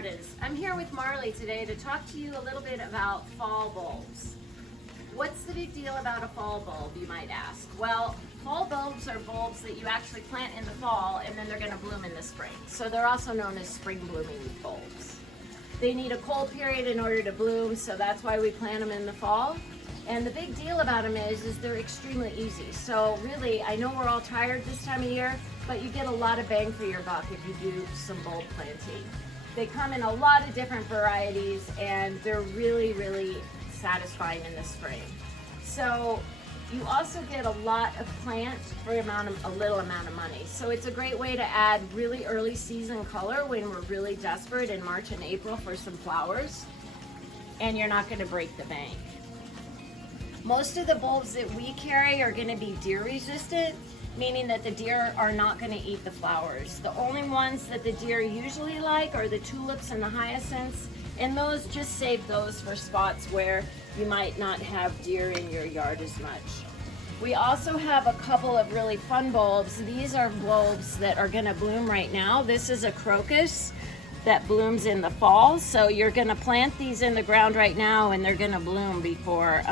gardens. I'm here with Marley today to talk to you a little bit about fall bulbs. What's the big deal about a fall bulb, you might ask? Well, fall bulbs are bulbs that you actually plant in the fall and then they're going to bloom in the spring. So they're also known as spring blooming bulbs. They need a cold period in order to bloom, so that's why we plant them in the fall. And the big deal about them is they're extremely easy. So really, I know we're all tired this time of year, but you get a lot of bang for your buck if you do some bulb planting. They come in a lot of different varieties and they're really, really satisfying in the spring. So you also get a lot of plants for a little amount of money. So it's a great way to add really early season color when we're really desperate in March and April for some flowers, and you're not going to break the bank. Most of the bulbs that we carry are going to be deer resistant, meaning that the deer are not going to eat the flowers. The only ones that the deer usually like are the tulips and the hyacinths, and those, just save those for spots where you might not have deer in your yard as much. We also have a couple of really fun bulbs. These are bulbs that are going to bloom right now. This is a crocus that blooms in the fall, so you're going to plant these in the ground right now and they're going to bloom before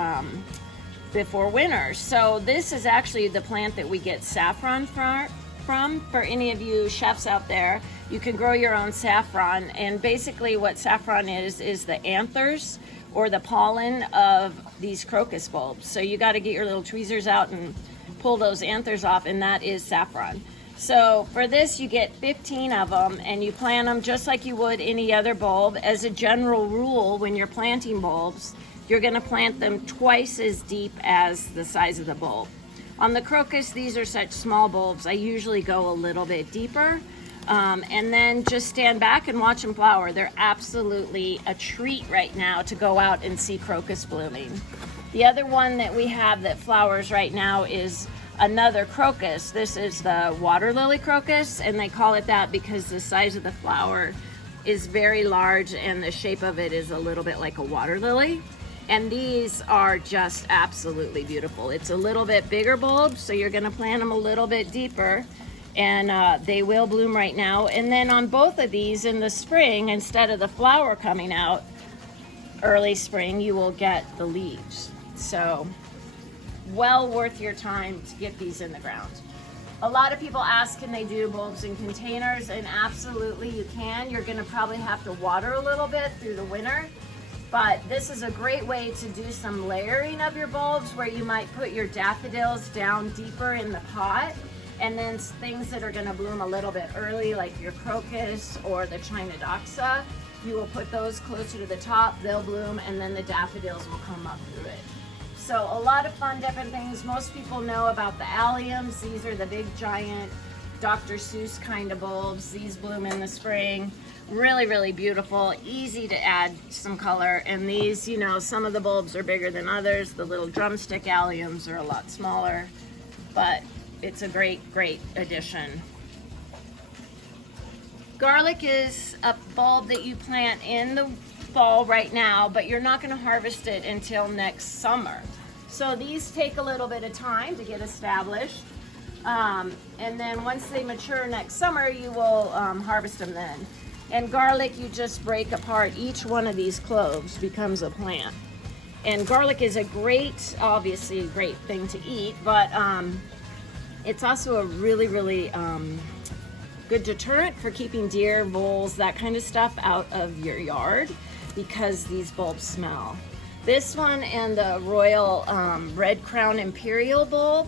winter. So this is actually the plant that we get saffron from. For any of you chefs out there, you can grow your own saffron, and basically what saffron is the anthers or the pollen of these crocus bulbs. So you got to get your little tweezers out and pull those anthers off, and that is saffron. So for this, you get 15 of them, and you plant them just like you would any other bulb. As a general rule, when you're planting bulbs, you're going to plant them twice as deep as the size of the bulb. On the crocus, these are such small bulbs, I usually go a little bit deeper, and then just stand back and watch them flower. They're absolutely a treat right now to go out and see crocus blooming. The other one that we have that flowers right now is another crocus. This is the water lily crocus, and they call it that because the size of the flower is very large and the shape of it is a little bit like a water lily. And these are just absolutely beautiful. It's a little bit bigger bulb, so you're gonna plant them a little bit deeper, and they will bloom right now. And then on both of these in the spring, instead of the flower coming out early spring, you will get the leaves. So well worth your time to get these in the ground. A lot of people ask, can they do bulbs in containers? And absolutely you can. You're gonna probably have to water a little bit through the winter, but this is a great way to do some layering of your bulbs, where you might put your daffodils down deeper in the pot, and then things that are gonna bloom a little bit early, like your crocus or the Chinadoxa, you will put those closer to the top, they'll bloom, and then the daffodils will come up through it. So a lot of fun different things. Most people know about the alliums. These are the big giant Dr. Seuss kind of bulbs. These bloom in the spring. Really, really beautiful, easy to add some color. And these, you know, some of the bulbs are bigger than others. The little drumstick alliums are a lot smaller, but it's a great, great addition. Garlic is a bulb that you plant in the fall right now, but you're not going to harvest it until next summer. So these take a little bit of time to get established, and then once they mature next summer, you will harvest them then. And garlic, you just break apart. Each one of these cloves becomes a plant. And garlic is a great, obviously a great thing to eat, but it's also a really, really good deterrent for keeping deer, voles, that kind of stuff out of your yard, because these bulbs smell. This one and the Royal Red Crown Imperial bulb,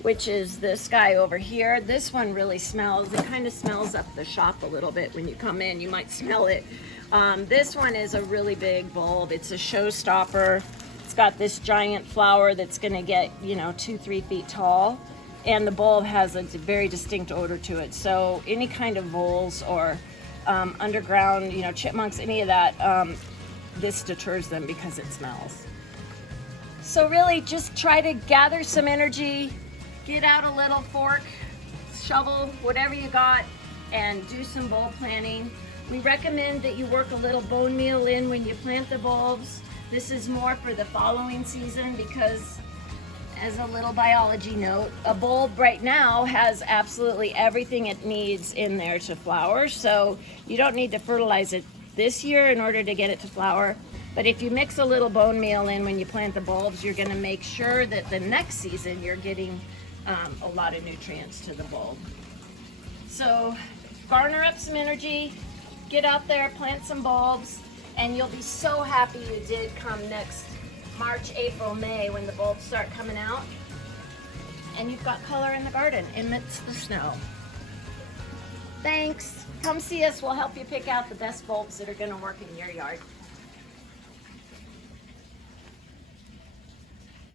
which is this guy over here, this one really smells. It kind of smells up the shop a little bit. When you come in, you might smell it. This one is a really big bulb. It's a showstopper. It's got this giant flower that's gonna get, you know, 2-3 feet tall. And the bulb has a very distinct odor to it. So any kind of voles or underground, you know, chipmunks, any of that, this deters them because it smells. So really just try to gather some energy, get out a little fork, shovel, whatever you got, and do some bulb planting. We recommend that you work a little bone meal in when you plant the bulbs. This is more for the following season because, as a little biology note, a bulb right now has absolutely everything it needs in there to flower, so you don't need to fertilize it this year in order to get it to flower. But if you mix a little bone meal in when you plant the bulbs, you're going to make sure that the next season you're getting a lot of nutrients to the bulb. So garner up some energy, get out there, plant some bulbs, and you'll be so happy you did come next March, April, May when the bulbs start coming out. And you've got color in the garden amidst the snow. Thanks. Come see us. We'll help you pick out the best bulbs that are going to work in your yard.